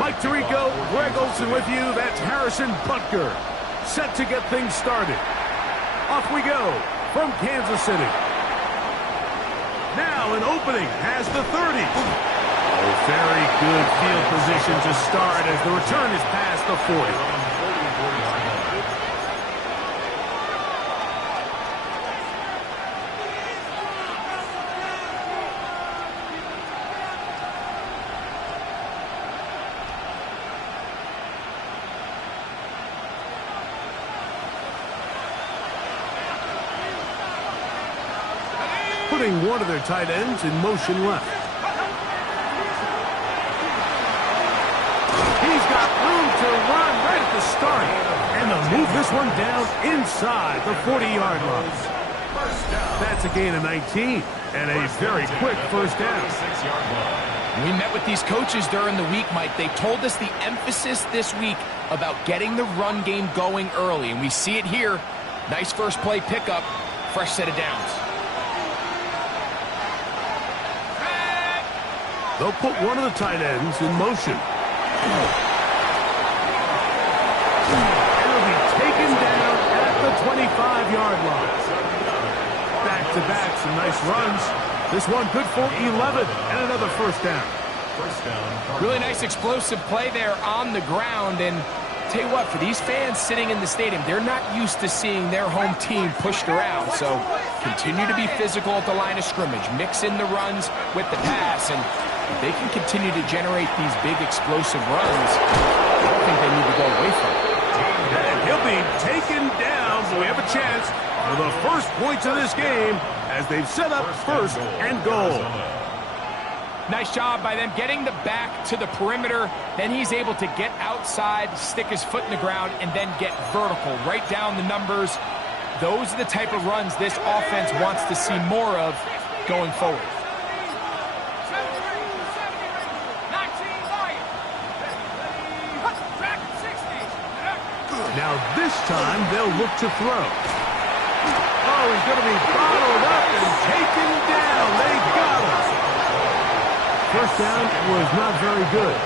Mike Tirico, Greg Olson with you. That's Harrison Butker. Set to get things started. Off we go from Kansas City. Now an opening has the 30. Oh, very good field position to start as the return is past the 40. Putting one of their tight ends in motion left. He's got room to run right at the start. And they'll move this one down inside the 40-yard line. That's a gain of 19 and a very quick first down. We met with these coaches during the week, Mike. They told us the emphasis this week about getting the run game going early, and we see it here. Nice first play pickup, fresh set of downs. They'll put one of the tight ends in motion. It'll be taken down at the 25-yard line. Back-to-back, some nice runs. This one good for 11 and another first down. Really nice explosive play there on the ground. And tell you what, for these fans sitting in the stadium, they're not used to seeing their home team pushed around. So continue to be physical at the line of scrimmage. Mix in the runs with the pass. And if they can continue to generate these big explosive runs, I don't think they need to go away from it. And he'll be taken down, so we have a chance for the first points of this game as they've set up first and goal. Nice job by them getting the back to the perimeter. Then he's able to get outside, stick his foot in the ground, and then get vertical. Right down the numbers. Those are the type of runs this offense wants to see more of going forward. Now this time they'll look to throw. Oh, he's going to be bottled up and taken down. They got him. First down was not very good.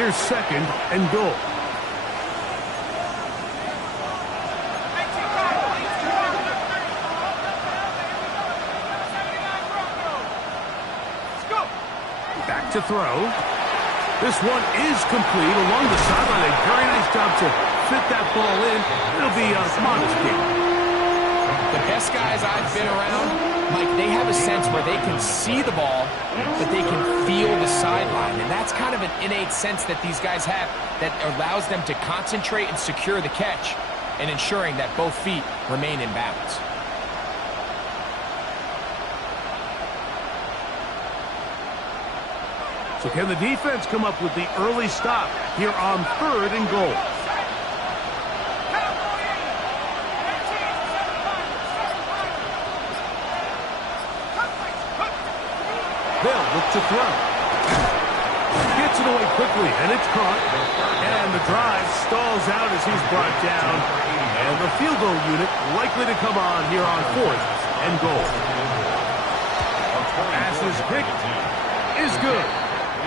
Here's second and goal. Back to throw. This one is complete along the sideline. A very nice job to fit that ball in. It'll be a modest game. The best guys I've been around, Mike, they have a sense where they can see the ball, but they can feel the sideline. And that's kind of an innate sense that these guys have that allows them to concentrate and secure the catch and ensuring that both feet remain in balance. So can the defense come up with the early stop here on third and goal? They'll look to throw. Gets it away quickly, and it's caught. And the drive stalls out as he's brought down. And the field goal unit likely to come on here on fourth and goal. Pass is picked. Is good.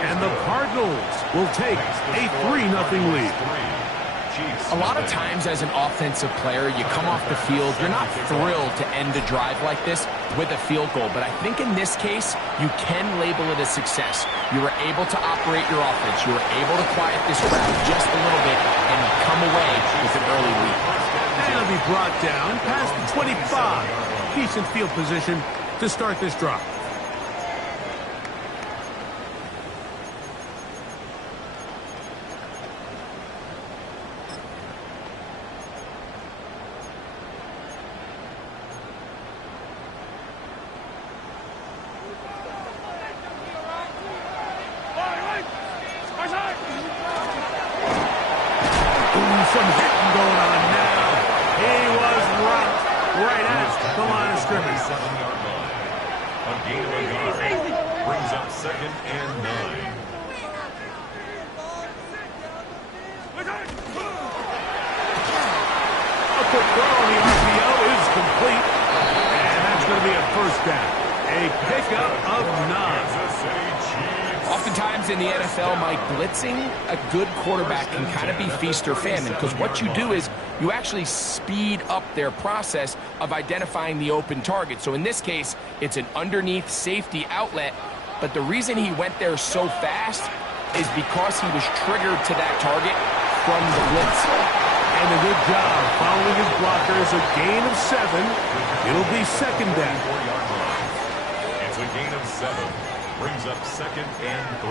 And the Cardinals will take a 3-0 lead. A lot of times as an offensive player, you come off the field, you're not thrilled to end a drive like this with a field goal. But I think in this case, you can label it a success. You were able to operate your offense. You were able to quiet this crowd just a little bit and come away with an early lead. And it'll be brought down past the 25. Decent field position to start this drive. Some hitting going on now. He was rocked right at the line of scrimmage. 7-yard line. A gain of a yard brings up 2nd and 9. A quick throw on the RPO is complete. And that's going to be a first down. A pickup of 9. Oftentimes in the NFL, Mike, blitzing a good quarterback can kind of be feast or famine, because what you do is you actually speed up their process of identifying the open target. So in this case, it's an underneath safety outlet, but the reason he went there so fast is because he was triggered to that target from the blitz. And a good job following his blockers, a gain of 7. It'll be second down. It's a gain of 7. Brings up second and 3.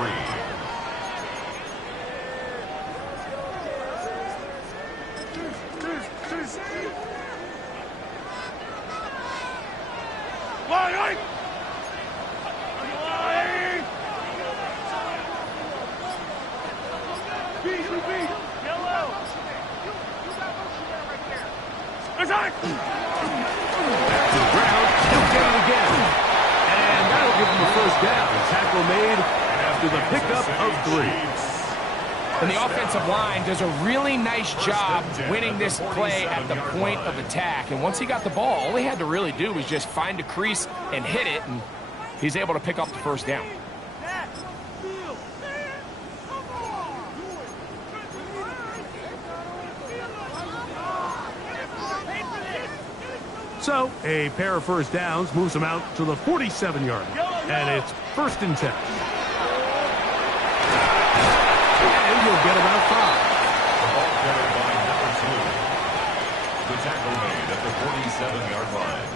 Back to the ground. He'll get it again. And that'll give him a first down. Tackle made after the pickup of 3. And the offensive line does a really nice job winning this play at the point of attack. And once he got the ball, all he had to really do was just find a crease and hit it, and he's able to pick up the first down. So, a pair of first downs moves him out to the 47-yard line. And it's first and 10. And he'll get about 5. The ball carried by number 2. The tackle made at the 47-yard line.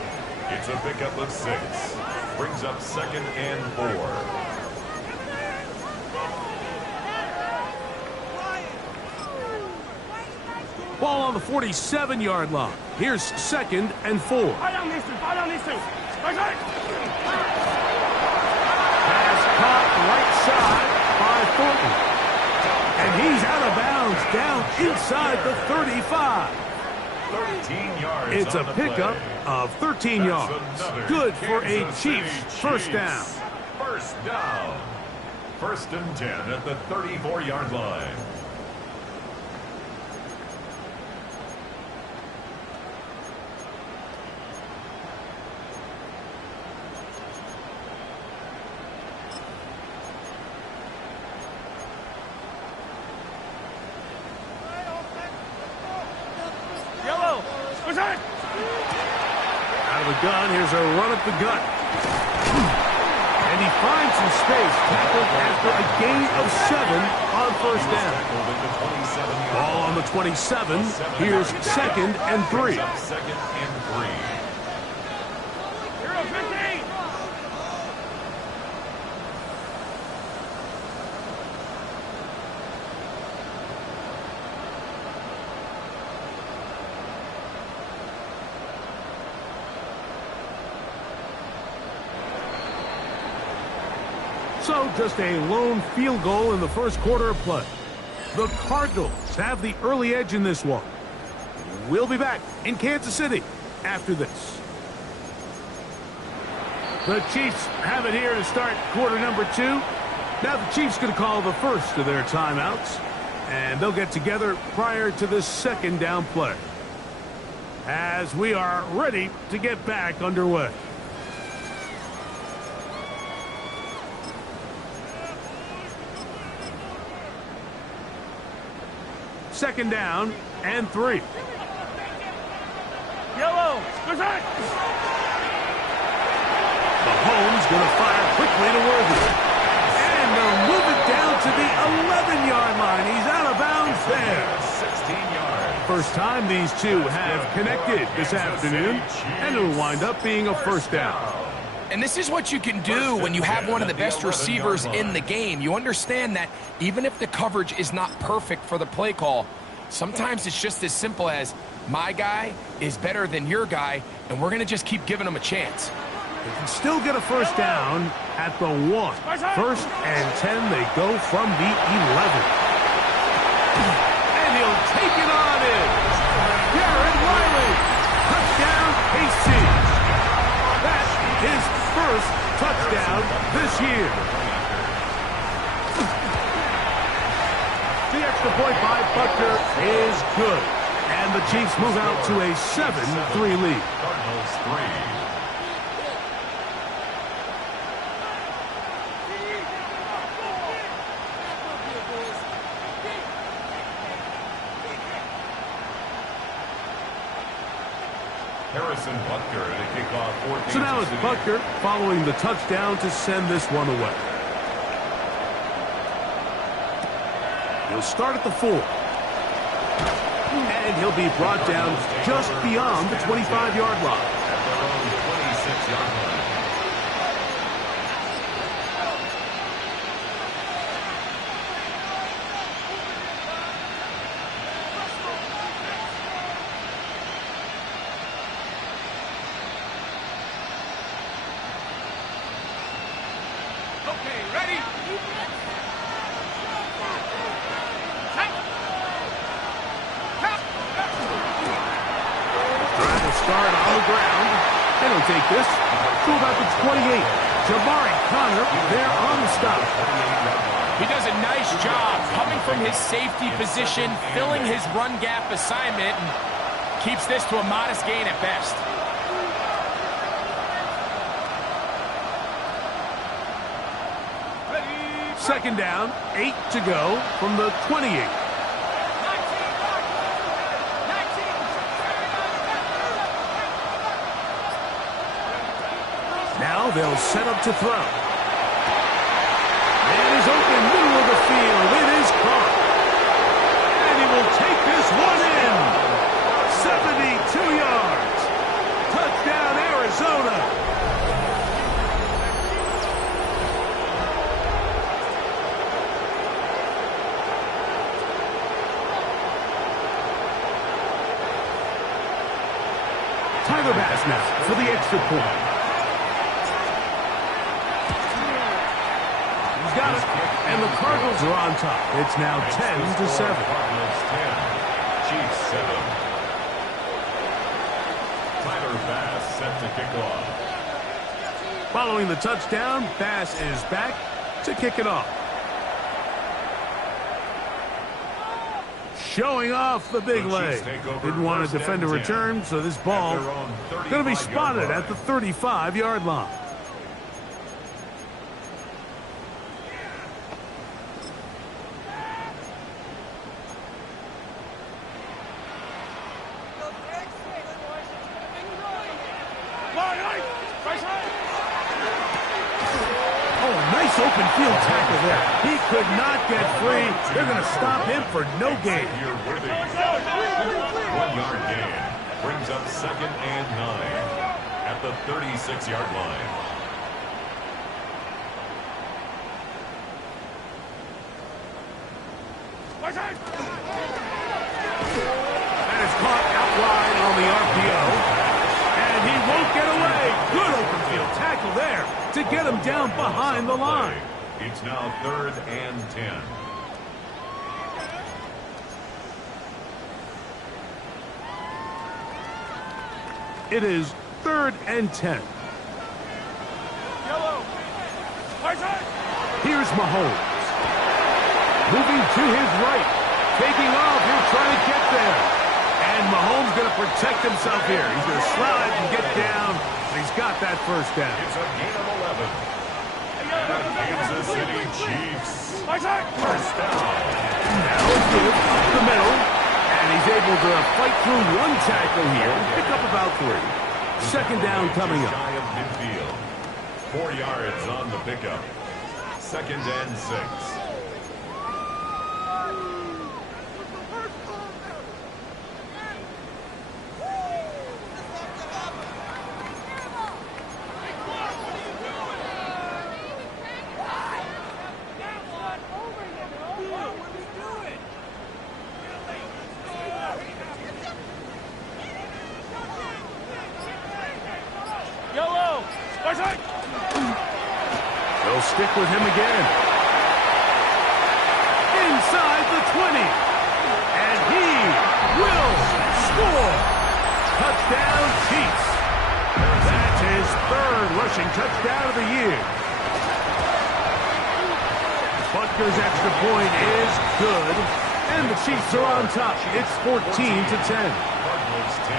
It's a pickup of 6. Brings up second and 4. Ball on the 47-yard line. Here's second and 4. Pass caught right side by Thornton. And he's out of bounds down inside the 35. 13 yards. It's a on the pickup play. of 13 That's yards. another Good for a Kansas City Chiefs first down. First down. First and 10 at the 34-yard line. Out of the gun, here's a run up the gut. And he finds some space, tackled after a gain of 7 on first down. Ball on the 27. Here's second and 3. Second and 3. So just a lone field goal in the first quarter of play. The Cardinals have the early edge in this one. We'll be back in Kansas City after this. The Chiefs have it here to start quarter number 2. Now the Chiefs going to call the first of their timeouts, and they'll get together prior to the second down play, as we are ready to get back underway. Second down and 3. Mahomes going to fire quickly to Worthy. And they'll move it down to the 11-yard line. He's out of bounds there. 16 yards. First time these two have connected this afternoon, and it'll wind up being a first down. And this is what you can do when you have one of the best receivers in the game. You understand that even if the coverage is not perfect for the play call, sometimes it's just as simple as my guy is better than your guy, and we're going to just keep giving him a chance. They can still get a first down at the 1. First and 10, they go from the 11. And he'll take it on in. Garrett Riley. Touchdown, KC. That's his first touchdown this year. The extra point by Butker is good. And the Chiefs move out to a 7-3 lead. Cardinals 3. Harrison Butker to kick off for Kansas So now it's City. Butker following the touchdown to send this one away. He'll start at the 4. And he'll be brought down just beyond the 25-yard line. At their own 26-yard line. Okay, ready? Drive will start on the ground. And he'll take this to about the 28. Jabari Connor there on the stop. He does a nice job coming from his safety position, filling his run gap assignment, and keeps this to a modest gain at best. Second down, 8 to go from the 28. Now they'll set up to throw. Man is open, middle of the field. It is caught. And he will take this one in. 72 yards. Touchdown, Arizona. Tyler Bass now for the extra point. He's got it. And the Cardinals are on top. It's now 10-7. Cardinals 10, Chiefs 7. Tyler Bass set to kick off. Following the touchdown, Bass is back to kick it off. Showing off the big leg. Didn't want to defend a return, so this ball going to be spotted at the 35-yard line. Nice open field tackle there. He could not get free. They're going to stop him for no gain. 1 yard gain brings up 2nd and 9 at the 36-yard line. And it's caught out wide on the RPO. And he won't get away. Good open field tackle there to get him down behind the line. It's now 3rd and 10. It is 3rd and 10. Here's Mahomes. Moving to his right. Taking off. He'll try to get there. And Mahomes going to protect himself here. He's going to slide and get down. And he's got that first down. It's a gain of 11. And Kansas City Chiefs. First down. Now it's good. The middle. And he's able to fight through one tackle here and pick up about 3. Second down coming up. Shy of midfield. 4 yards on the pickup. 2nd and 6. They'll stick with him again. Inside the 20. And he will score. Touchdown, Chiefs. That's his 3rd rushing touchdown of the year. Butker's extra point is good. And the Chiefs are on top. It's 14-10. Cardinals 10.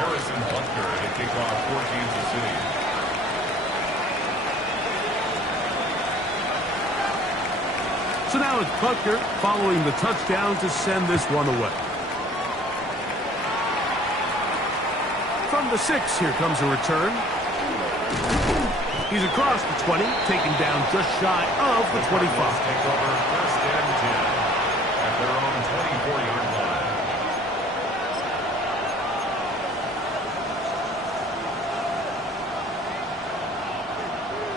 Harrison Butker to kick off for Kansas City. So now it's Butker following the touchdown to send this one away. From the 6, here comes a return. He's across the 20, taken down just shy of the 25. Take over first and 10 at their own 24-yard line.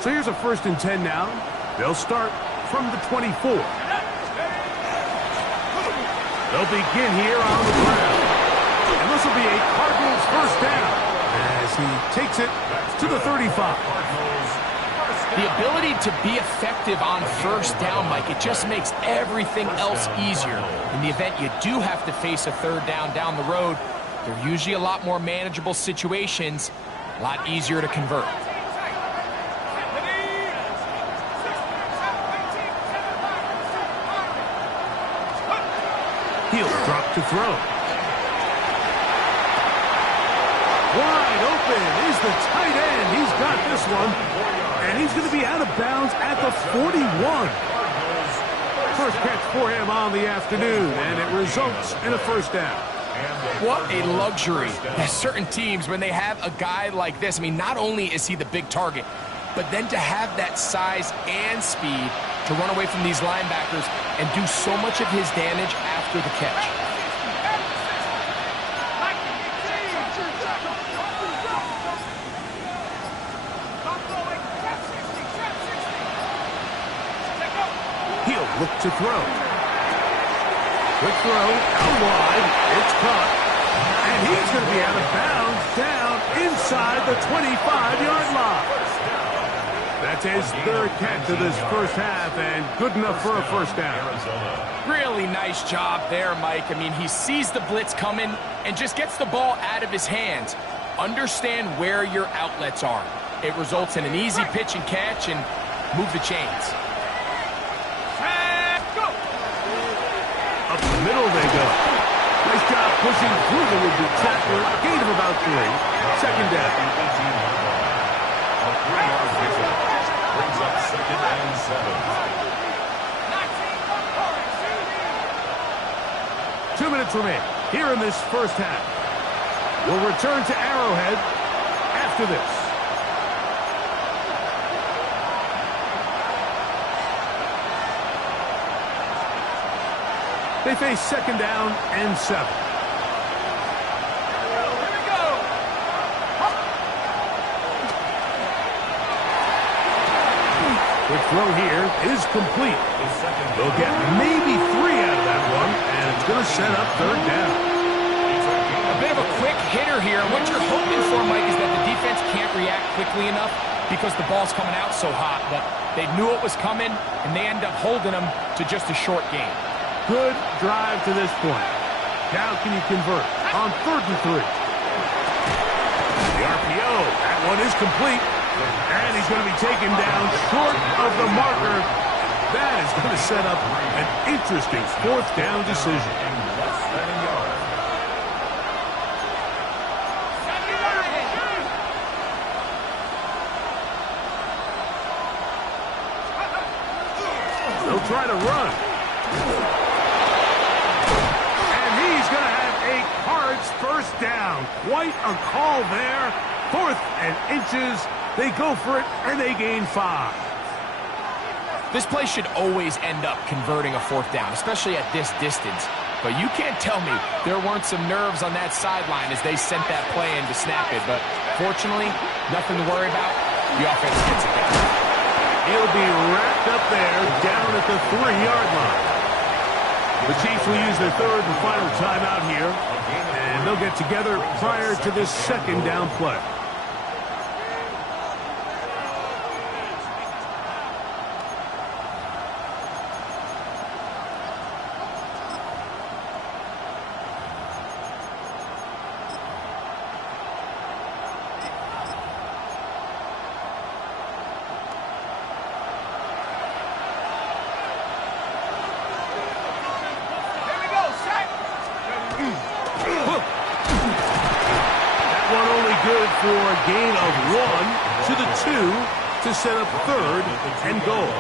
So here's a first and 10 now. They'll start from the 24. They'll begin here on the ground. And this will be a Cardinals first down as he takes it to the 35. The ability to be effective on first down, Mike, it just makes everything else easier. In the event you do have to face a third down the road, they're usually a lot more manageable situations, a lot easier to convert. He'll drop to throw. Wide open is the tight end. He's got this one. And he's going to be out of bounds at the 41. First catch for him on the afternoon, and it results in a first down. What a luxury. There's certain teams, when they have a guy like this, I mean, not only is he the big target, but then to have that size and speed to run away from these linebackers and do so much of his damage after the catch. He'll look to throw. Quick throw, out wide, it's caught. And he's going to be out of bounds down inside the 25-yard line. That's his third catch of this first half, and good enough for a first down. Really nice job there, Mike. I mean, he sees the blitz coming and just gets the ball out of his hands. Understand where your outlets are. It results in an easy pitch and catch and move the chains. Up the middle they go. Nice job pushing through the would-be tackler. Gain of about 3. Second down. A 3-yard pickup brings up second and 7. 2 minutes remain here in this first half. We'll return to Arrowhead after this. They face second down and 7. Quick throw here is complete. They'll get maybe 3 out of that one, and it's going to set up third down. A bit of a quick hitter here, and what you're hoping for, Mike, is that the defense can't react quickly enough because the ball's coming out so hot. But they knew it was coming, and they end up holding them to just a short game. Good drive to this point. Now can you convert on 3rd and 3? The RPO, that one is complete. And he's going to be taken down short of the marker. That is going to set up an interesting 4th down decision. They'll try to run. First down. Quite a call there. 4th and inches. They go for it, and they gain 5. This play should always end up converting a 4th down, especially at this distance. But you can't tell me there weren't some nerves on that sideline as they sent that play in to snap it. But fortunately, nothing to worry about. The offense gets it down. He'll be wrapped up there down at the 3-yard line. The Chiefs will use their 3rd and final timeout here. And they'll get together prior to this second down play. Good for a gain of 1 to the 2 to set up 3rd and goal.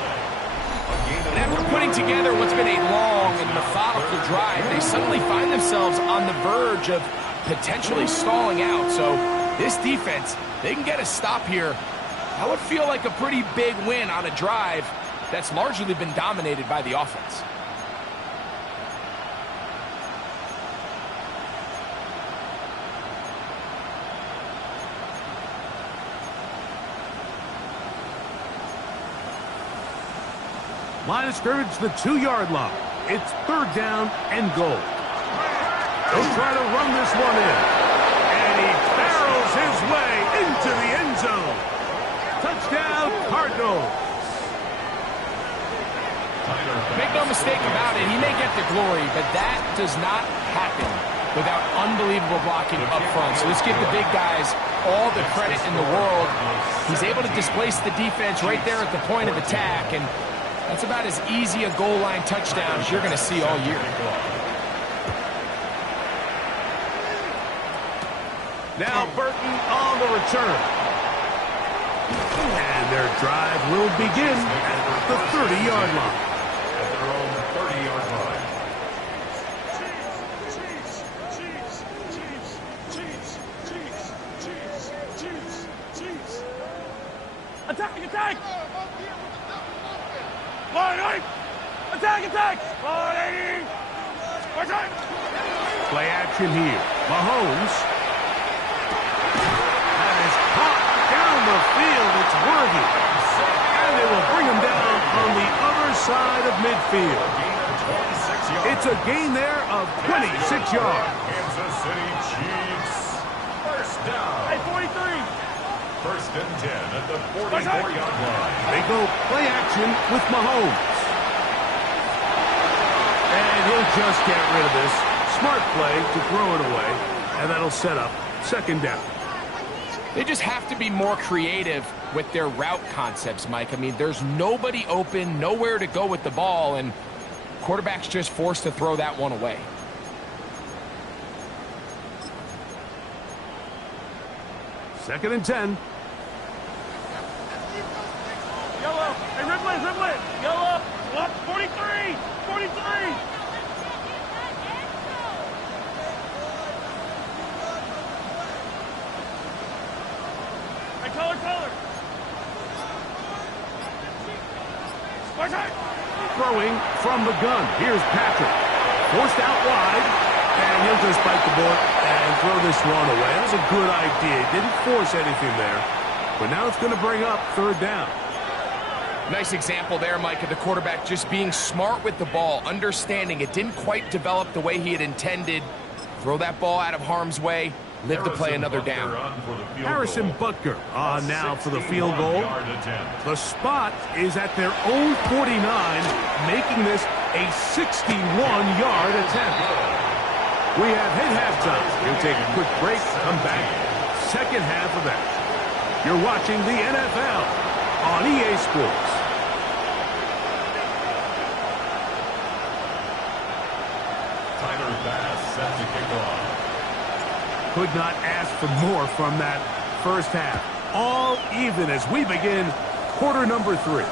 And after putting together what's been a long and methodical drive, they suddenly find themselves on the verge of potentially stalling out. So This defense, they can get a stop here. That would feel like a pretty big win on a drive that's largely been dominated by the offense. Line of scrimmage, the 2-yard line. It's 3rd down and goal. They'll try to run this one in. And he barrels his way into the end zone. Touchdown, Cardinals. Make no mistake about it, he may get the glory, but that does not happen without unbelievable blocking up front. So let's give the big guys all the credit in the world. He's able to displace the defense right there at the point of attack, and that's about as easy a goal line touchdown as you're going to see all year. Now Burton on the return. And their drive will begin at the 30-yard line. At their own 30-yard line. Attack, attack! Line 8! Attack, attack! Line 80! Attack! Play action here. Mahomes. That is caught down the field. It's worthy. And they will bring him down on the other side of midfield. It's a gain there of 26 yards. Kansas City Chiefs. First down. Hey, 43! 1st and 10 at the 44-yard line. They go play action with Mahomes. And he'll just get rid of this. Smart play to throw it away. And that'll set up 2nd down. They just have to be more creative with their route concepts, Mike. I mean, there's nobody open, nowhere to go with the ball, and quarterback's just forced to throw that one away. Second and 10. Yellow. Hey, Ripley. Yellow. What? 43. 43. Hey, color. Throwing from the gun. Here's Patrick. Forced out wide. And he'll just bite the bullet and throw this one away. That was a good idea. Didn't force anything there. But now it's going to bring up 3rd down. Nice example there, Mike, of the quarterback just being smart with the ball, understanding it didn't quite develop the way he had intended. Throw that ball out of harm's way, live to play another down. Harrison Butker on now for the field goal. The spot is at their own 49, making this a 61-yard attempt. We have hit halftime. We'll take a quick break, come back, 2nd half of that. You're watching the NFL on EA Sports. Tyler Bass set to kick off. Could not ask for more from that first half. All even as we begin quarter number 3.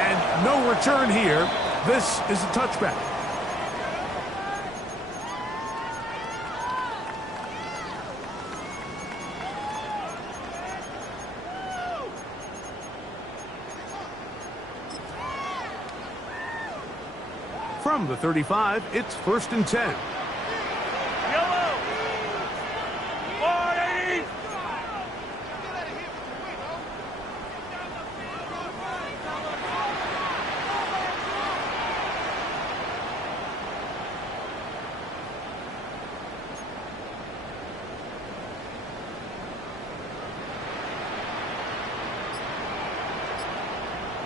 And no return here. This is a touchback. From the 35, it's 1st and 10. Yellow. 180.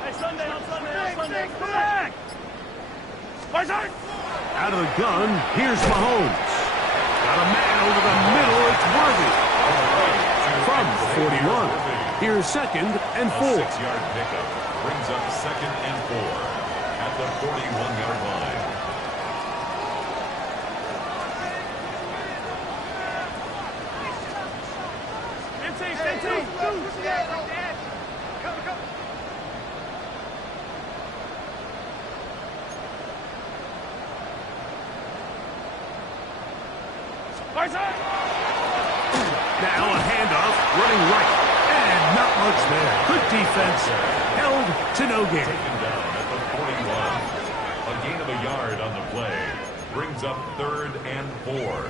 Hey, Sunday on Sunday. Come back. Out of the gun, here's Mahomes. Got a man over the middle, it's worthy. From the 41, here's 2nd and 4. 6-yard pickup brings up 2nd and 4 at the 41-yard line. Now a handoff, running right. And not much there. Good defense. Held to no gain. Taken down at the 41. A gain of a yard on the play. Brings up 3rd and 4.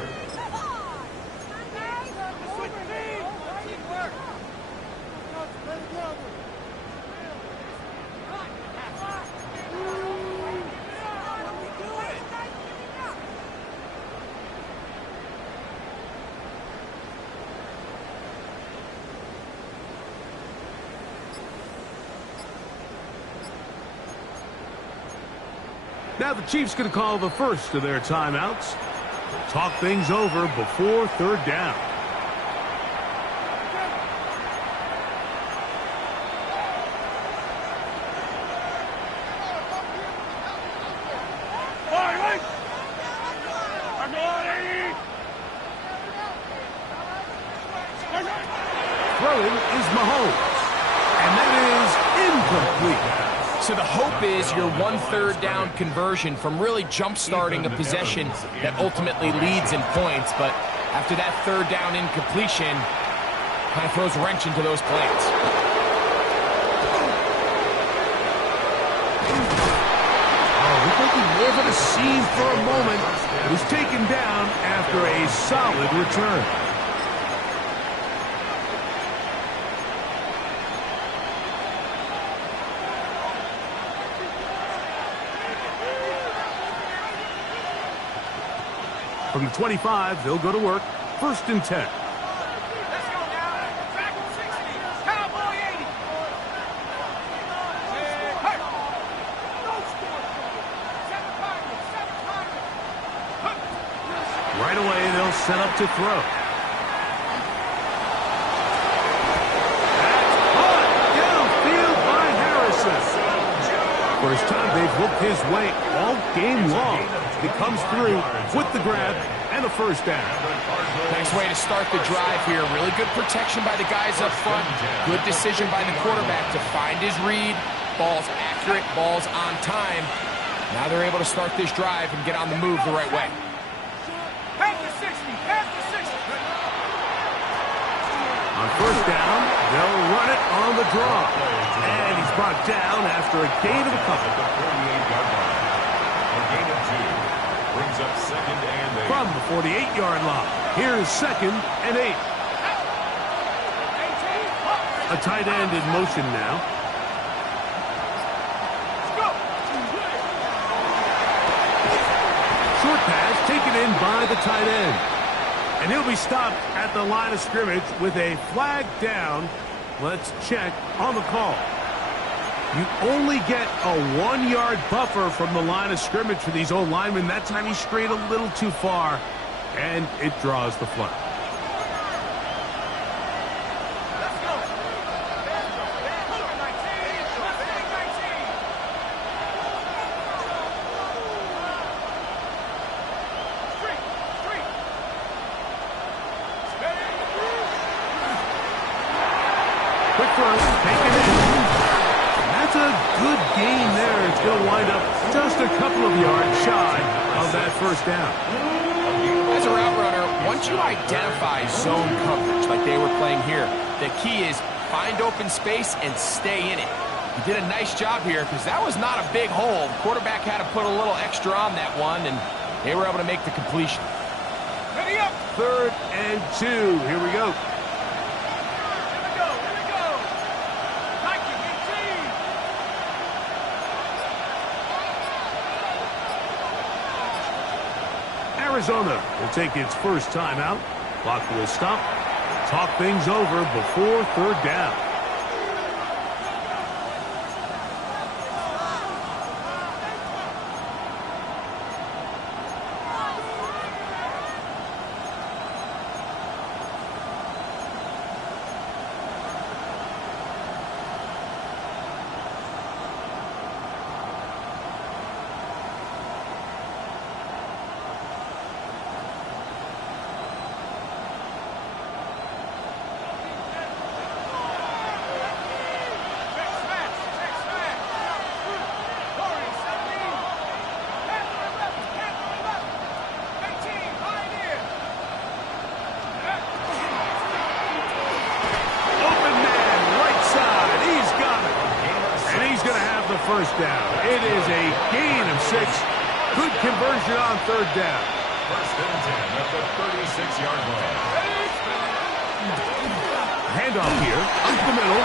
Now the Chiefs going to call the first of their timeouts. Talk things over before 3rd down. Throwing is Mahomes. And that is incomplete. So the hope is your 1/3 down conversion from really jump-starting a possession that ultimately leads in points. But after that 3rd down incompletion, kind of throws a wrench into those plans. Oh, looked like he lived a scene for a moment. It was taken down after a solid return. From the 25, they'll go to work. 1st and 10. Let's go now. Track 60. Cowboy 80. Hey. Right away, they'll set up to throw. That's caught downfield by Harrison. First time they've looked his way all game long. He comes through with the grab and a 1st down. Nice way to start the drive here. Really good protection by the guys up front. Good decision by the quarterback to find his read. Ball's accurate, ball's on time. Now they're able to start this drive and get on the move the right way. Pass the 60. Pass the 60. On 1st down, they'll run it on the draw. And he's brought down after a gain of a couple. At the 48-yard line. A gain of 2. Brings up 2nd and 8. From the 48-yard line, here's 2nd and 8. A tight end in motion now. Short pass taken in by the tight end. And he'll be stopped at the line of scrimmage with a flag down. Let's check on the call. You only get a 1-yard buffer from the line of scrimmage for these old linemen. That time he strayed a little too far, and it draws the flag. Let's go. Quick throw, taken in. That's a good gain there. It's going to wind up just a couple of yards shy of that 1st down. As a route runner, once you identify zone coverage like they were playing here, the key is find open space and stay in it. He did a nice job here because that was not a big hole. The quarterback had to put a little extra on that one, and they were able to make the completion. Ready up. 3rd and 2. Here we go. Here we go. Here we go. Nike 18. Arizona will take its first timeout. Clock will stop. Talk things over before 3rd down. first down. It is a gain of 6. Good conversion on third down. First and 10 at the 36-yard line. Handoff here, up the middle.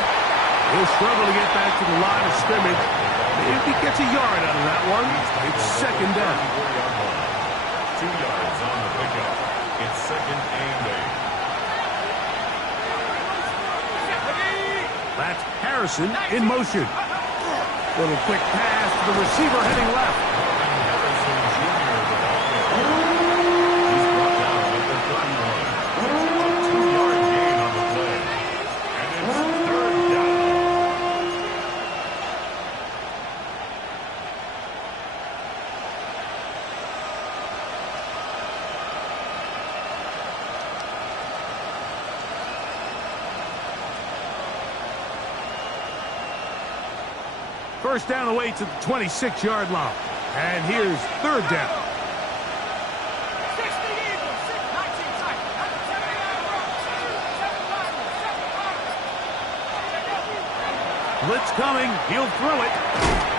He'll struggle to get back to the line of scrimmage. If he gets a yard out of that one, it's second down. 2 yards on the pickup. It's second and 8. That's Harrison in motion. Little quick pass to the receiver heading left. Harrison Jr. the ball carrier. He's brought down at the 31. A 2-yard gain on the play. And it's third down. First down away to the 26-yard line. And here's third down. 60 Eagles, 19 tight. That's a 7-yard run. 7-5. Blitz coming. He'll throw it.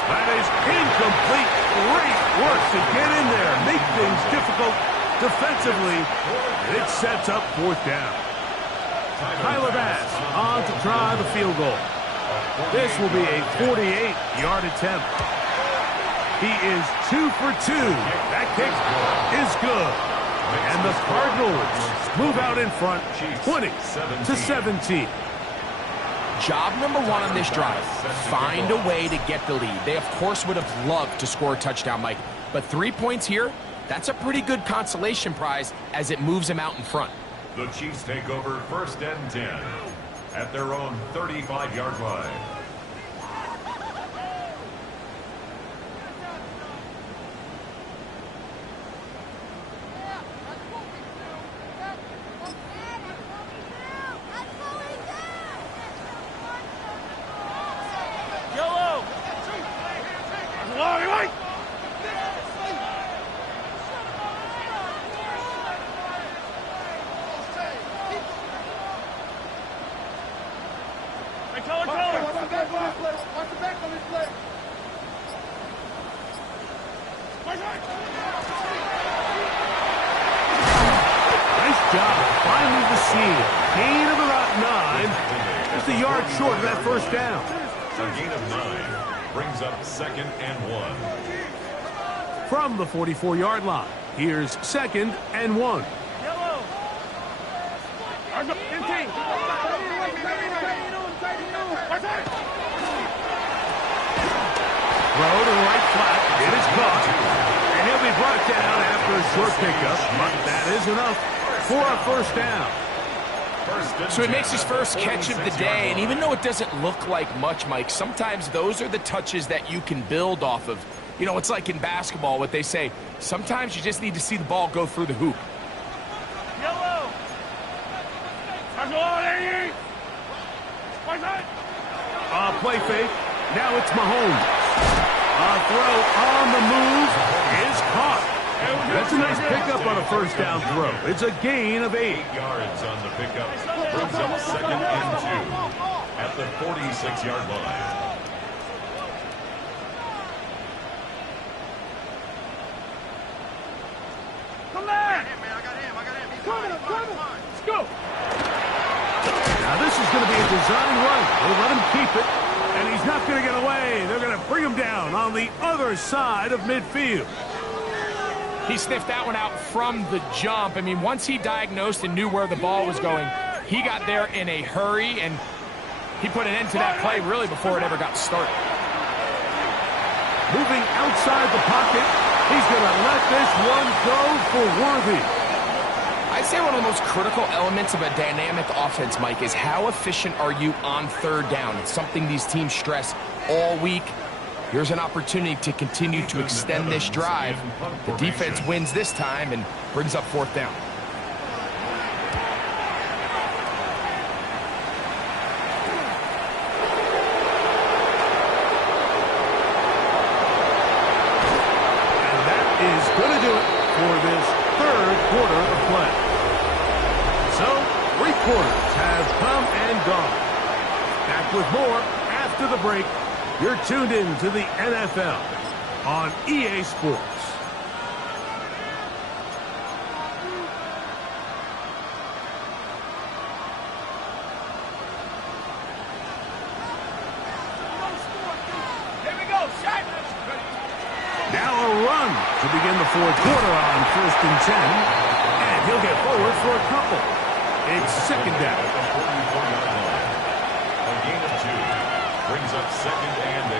That is incomplete. Great work to get in there. Make things difficult defensively. And it sets up fourth down. Tyler Bass on to try the field goal. This will be a 48-yard attempt. He is 2 for 2. That kick is good. And the Cardinals move out in front, 20-17. Job number 1 on this drive, find a way to get the lead. They, of course, would have loved to score a touchdown, Mike. But 3 points here, that's a pretty good consolation prize as it moves them out in front. The Chiefs take over first and 10 at their own 35-yard line. Yellow. Right. Watch the back on his leg. Watch the back on his leg. Nice job finding the seam. Gain of about 9. Just a yard short of that first down. A gain of 9 brings up second and 1. From the 44-yard line, here's second and 1. Yellow. Throw to the right flat. It is caught. And he'll be brought down after a short pickup. But that is enough for a first down. So he makes his first catch of the day, and even though it doesn't look like much, Mike, sometimes those are the touches that you can build off of. You know, it's like in basketball, what they say, sometimes you just need to see the ball go through the hoop. Yellow. Play fake. Now it's Mahomes. A throw on the move is caught. That's a nice pickup on a first down throw. It's a gain of 8. 8 yards on the pickup. Brings up second and 2 at the 46-yard line. Come there. I got him. He's coming. Let's go. Now this is going to be a design run. They let him keep it, and he's not going to get away. They're going to bring him down on the other side of midfield. He sniffed that one out from the jump. I mean, once he diagnosed and knew where the ball was going, he got there in a hurry, and he put an end to that play really before it ever got started. Moving outside the pocket, he's going to let this one go for Worthy. I'd say one of the most critical elements of a dynamic offense, Mike, is how efficient are you on third down? It's something these teams stress all week. Here's an opportunity to continue to extend this drive. The defense wins this time and brings up fourth down. And that is going to do it for this third quarter of play. So, 3 quarters have come and gone. Back with more after the break You're tuned in to the NFL on EA Sports. Now a run to begin the fourth quarter on 1st and 10. And he'll get forward for a couple. It's second down. At the 44-yard line. A gain of 2 brings up 2nd and 8.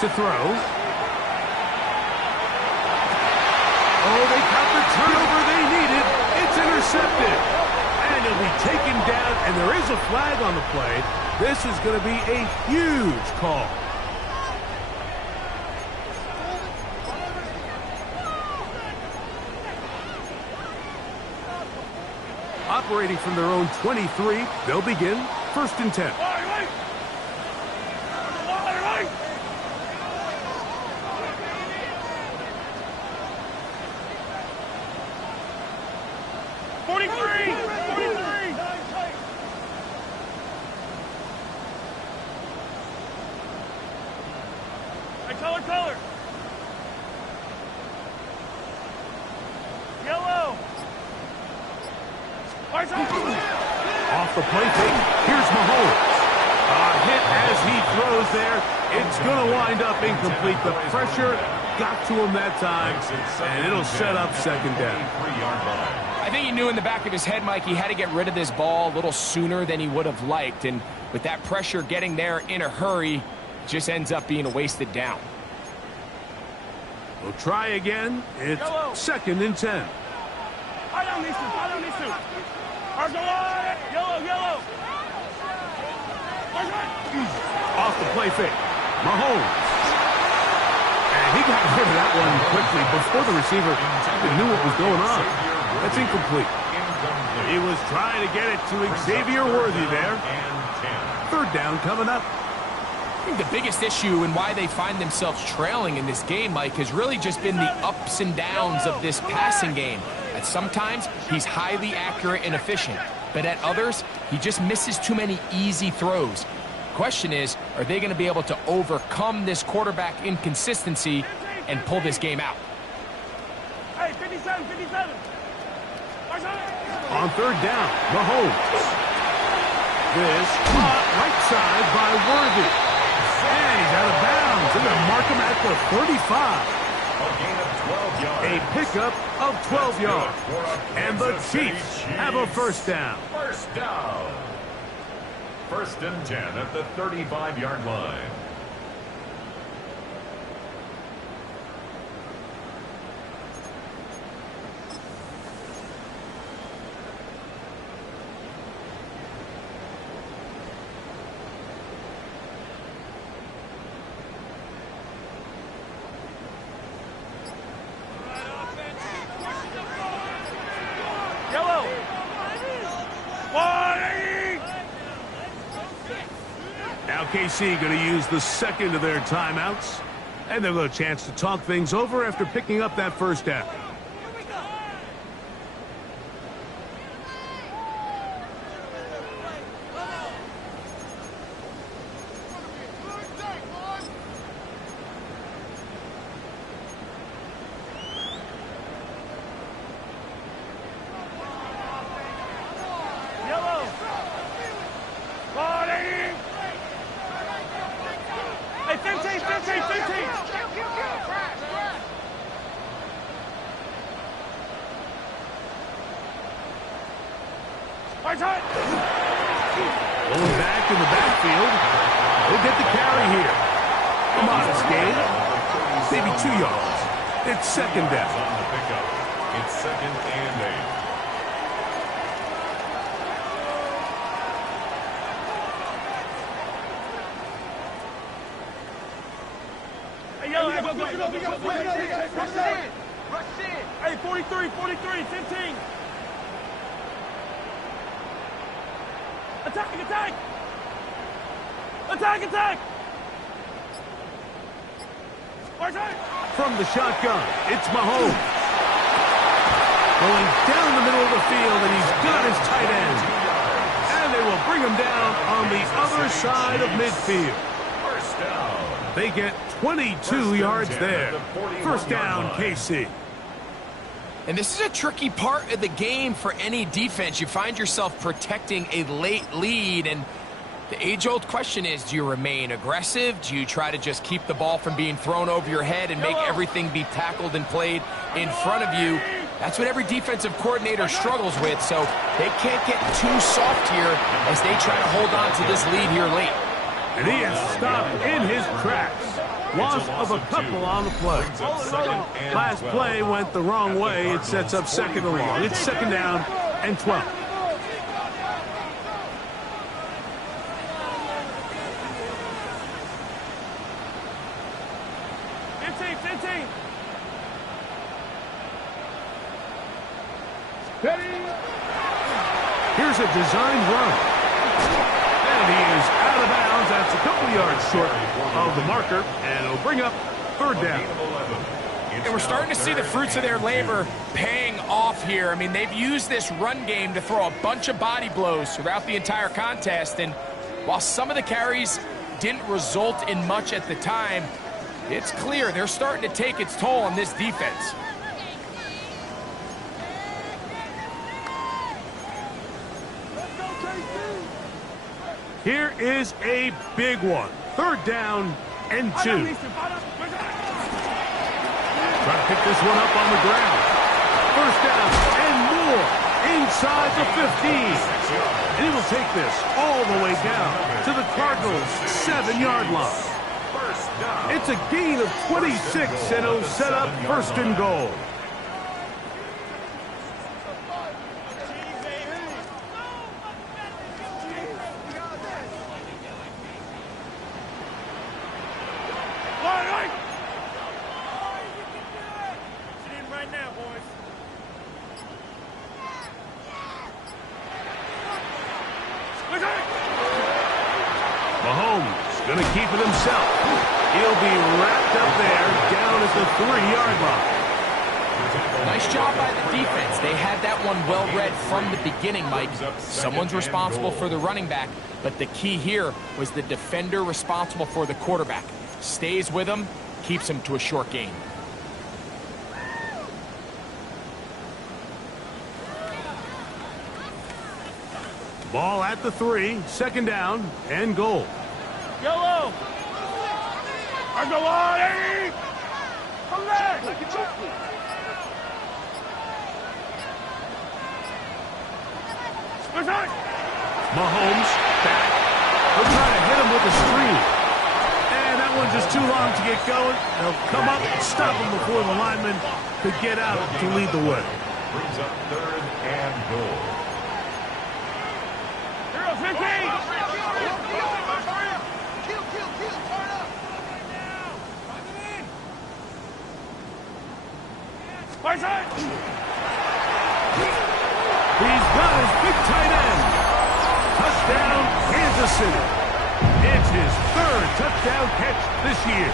To throw. Oh, they got the turnover they needed. It's intercepted. And he'll be taken down, and there is a flag on the play. This is going to be a huge call. Operating from their own 23, they'll begin 1st and 10. 43! Hey, color! Yellow! Off the play fake, here's Mahomes. A hit as he throws there. It's going to wind up incomplete. The pressure got to him that time, and it'll set up second down. I think he knew in the back of his head, Mike, he had to get rid of this ball a little sooner than he would have liked. And with that pressure getting there in a hurry, it just ends up being a wasted down. We'll try again. It's 2nd and 10. I don't need to. Yellow. Off the play fake. Mahomes. And he got rid of that one quickly before the receiver even knew what was going on. That's incomplete. He was trying to get it to Xavier Worthy there. 3rd down coming up. I think the biggest issue and why they find themselves trailing in this game, Mike, has really just been the ups and downs of this passing game. At sometimes, he's highly accurate and efficient, but at others, he just misses too many easy throws. Question is, are they going to be able to overcome this quarterback inconsistency and pull this game out? Hey, 57. On 3rd down, Mahomes. This caught right side by Worthy. And he's out of bounds. They're going to mark him at the 35. A gain of 12 yards. A pickup of 12 yards. And the Chiefs have a 1st down. 1st down. 1st and 10 at the 35-yard line. Now KC going to use the 2nd of their timeouts. And they'll get a chance to talk things over after picking up that 1st down. Going back in the backfield. He'll get the carry here. A modest gain. Maybe 2 yards. It's 2nd down. On the pickup. It's 2nd and 8. Hey, yellow, go. Rush in. Hey, 43, 15. Attack, attack! Attack, attack! From the shotgun, it's Mahomes. Going down the middle of the field, and he's got his tight end. And they will bring him down on the other side of midfield. First down. They get 22 yards there. First down, KC. And this is a tricky part of the game for any defense. You find yourself protecting a late lead, and the age-old question is, do you remain aggressive? Do you try to just keep the ball from being thrown over your head and make everything be tackled and played in front of you? That's what every defensive coordinator struggles with, so they can't get too soft here as they try to hold on to this lead here late. And he is stopped in his tracks. Loss of a couple on the play. Last play went the wrong way. It sets up second and long. It's second down and 12. Here's a designed run. And he is out of bounds. That's a couple yards short of the marker. And it'll bring up third down. And we're starting to see the fruits of their labor paying off here. I mean, they've used this run game to throw a bunch of body blows throughout the entire contest. And while some of the carries didn't result in much at the time, it's clear they're starting to take its toll on this defense. Here is a big one. Third down and 2. Trying to pick this one up on the ground. First down and more inside the 15. And he will take this all the way down to the Cardinals' 7-yard line. It's a gain of 26, and it'll set up first and goal. Mahomes going to keep it himself. He'll be wrapped up there down at the 3-yard line. Nice job by the defense. They had that one well read from the beginning, Mike. Someone's responsible for the running back, but the key here was the defender responsible for the quarterback. Stays with him, keeps him to a short gain. Ball at the 3, second down and goal. Yellow! I go on! Come back! Mahomes back. They'll try to hit him with a screen. And that one's just too long to get going. They'll come up and stop him before the lineman could get out to lead the way. Brings up third and goal. 15! He's got his big tight end. Touchdown, Kansas City. It's his third touchdown catch this year.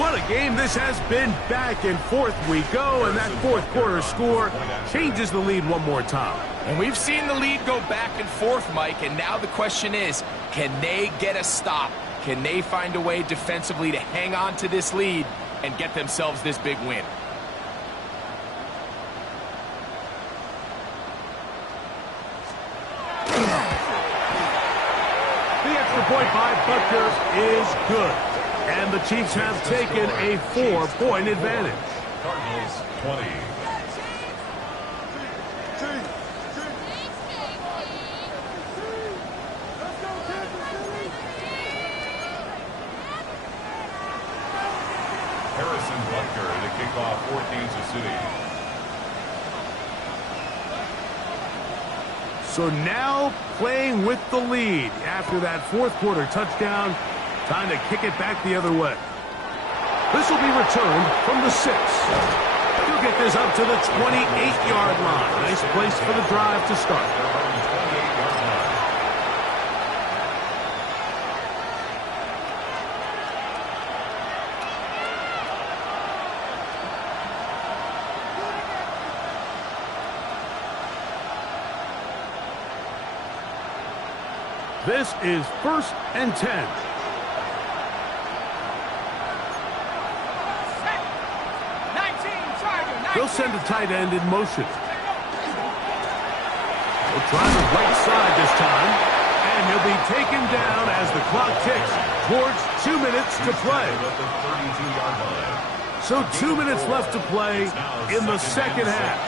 What a game this has been. Back and forth we go, and that fourth quarter score changes the lead one more time. And we've seen the lead go back and forth, Mike, and now the question is, can they get a stop? Can they find a way defensively to hang on to this lead and get themselves this big win? The extra point by Butker is good. And the Chiefs have taken a 4-point advantage. Cardinals 20. Harrison Butker to kick off for Kansas City. So now playing with the lead after that fourth quarter touchdown. Time to kick it back the other way. This will be returned from the 6. He'll They'll get this up to the 28-yard line. Nice place for the drive to start. This is 1st and 10. They'll send a tight end in motion. They'll try the right side this time. And he'll be taken down as the clock ticks towards 2 minutes to play. So 2 minutes left to play in the second half.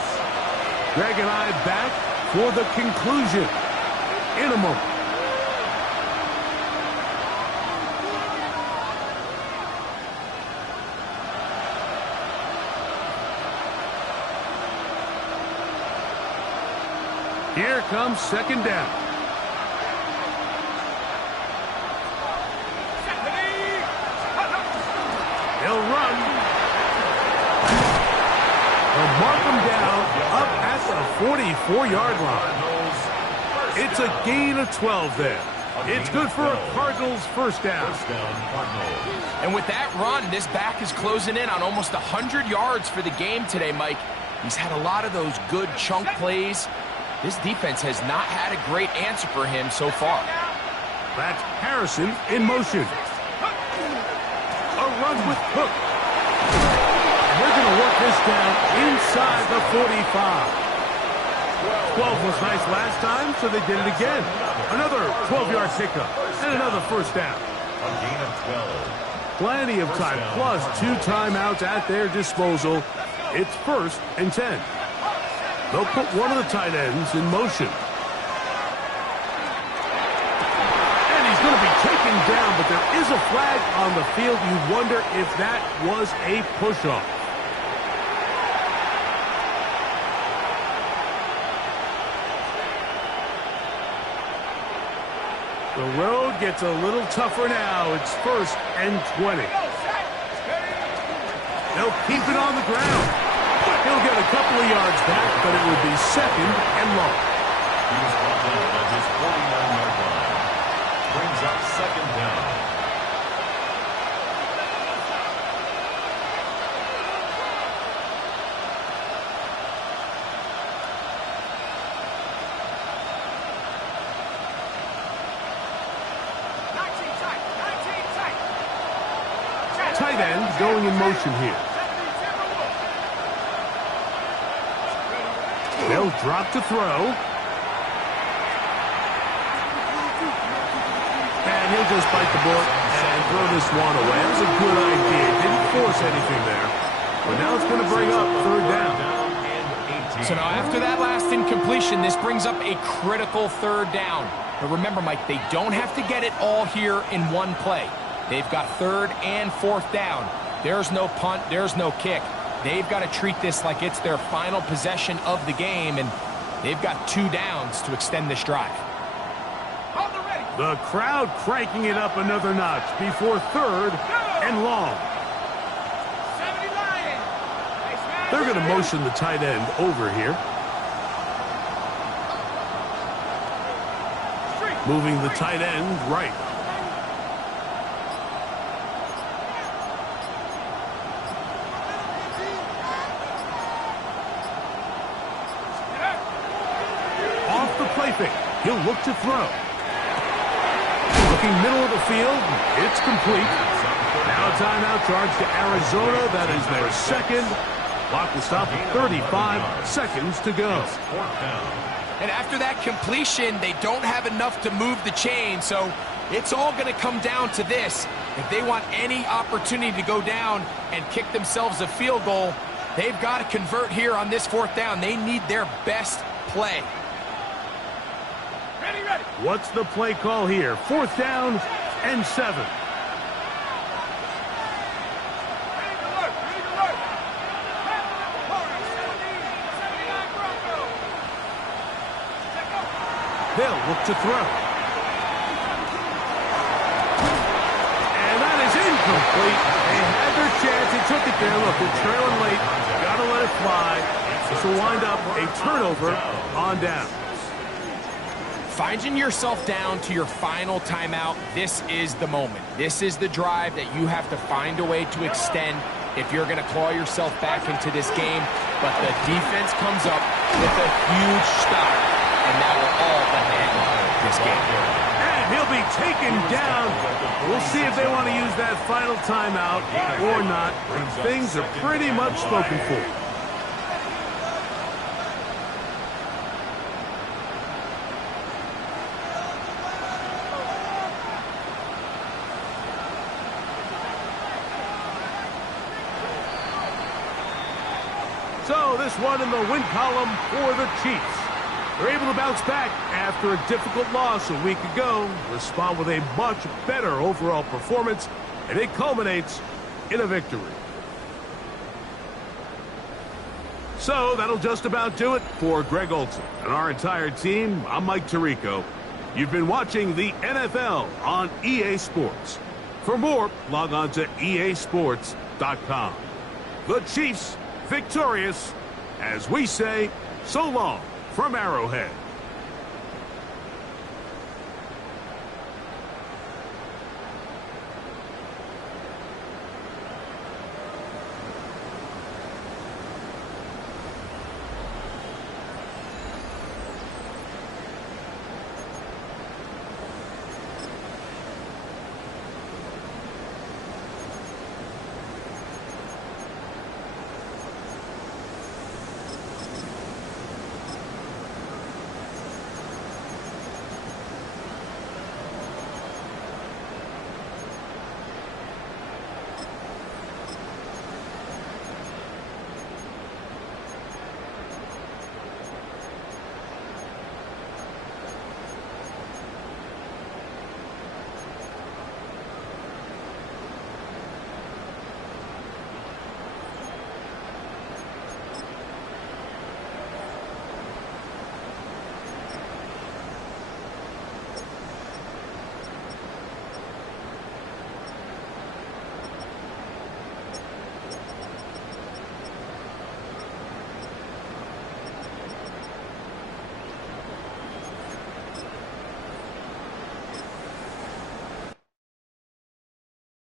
Greg and I back for the conclusion in a moment. Here comes 2nd down. He'll run. They'll mark him down up at the 44-yard line. It's a gain of 12 there. It's good for a Cardinals 1st down. And with that run, this back is closing in on almost 100 yards for the game today, Mike. He's had a lot of those good chunk plays. This defense has not had a great answer for him so far. That's Harrison in motion. A run with Cook. They're going to work this down inside the 45. 12 was nice last time, so they did it again. Another 12-yard pickup and another 1st down. A gain of 12. Plenty of time, plus 2 timeouts at their disposal. It's 1st and 10. They'll put one of the tight ends in motion. And he's going to be taken down, but there is a flag on the field. You wonder if that was a push-off. The road gets a little tougher now. It's 1st and 20. They'll keep it on the ground. He'll get a couple of yards back, but it will be 2nd and long. He was brought down at his 49-yard line. Brings up 2nd down. Tight end going in motion here. They'll drop to throw. And he'll just bite the bullet and throw this one away. That was a good idea. Didn't force anything there. But now it's going to bring up 3rd down. So now after that last incompletion, this brings up a critical 3rd down. But remember, Mike, they don't have to get it all here in one play. They've got 3rd and 4th down. There's no punt. There's no kick. They've got to treat this like it's their final possession of the game, and they've got 2 downs to extend this drive. The crowd cranking it up another notch before 3rd and long. They're going to motion the tight end over here. Moving the tight end right. He'll look to throw. Looking middle of the field. It's complete. Now a timeout charge to Arizona. That is their 2nd. Clock will stop at 35 seconds to go. And after that completion, they don't have enough to move the chain. So it's all going to come down to this. If they want any opportunity to go down and kick themselves a field goal, they've got to convert here on this 4th down. They need their best play. What's the play call here? 4th down and 7. They'll look to throw. And that is incomplete. They had their chance. It took a right there. Look, they're trailing late. Got to let it fly. This will wind up a turnover on down. Finding yourself down to your final timeout, this is the moment. This is the drive that you have to find a way to extend if you're going to claw yourself back into this game. But the defense comes up with a huge stop, and that will all but end this game. And he'll be taken down. We'll see if they want to use that final timeout or not. Things are pretty much spoken for. So this one in the win column for the Chiefs. They're able to bounce back after a difficult loss a week ago, respond with a much better overall performance, and it culminates in a victory. So that'll just about do it for Greg Olson and our entire team. I'm Mike Tirico. You've been watching the NFL on EA Sports. For more, log on to easports.com. The Chiefs victorious, as we say, so long from Arrowhead.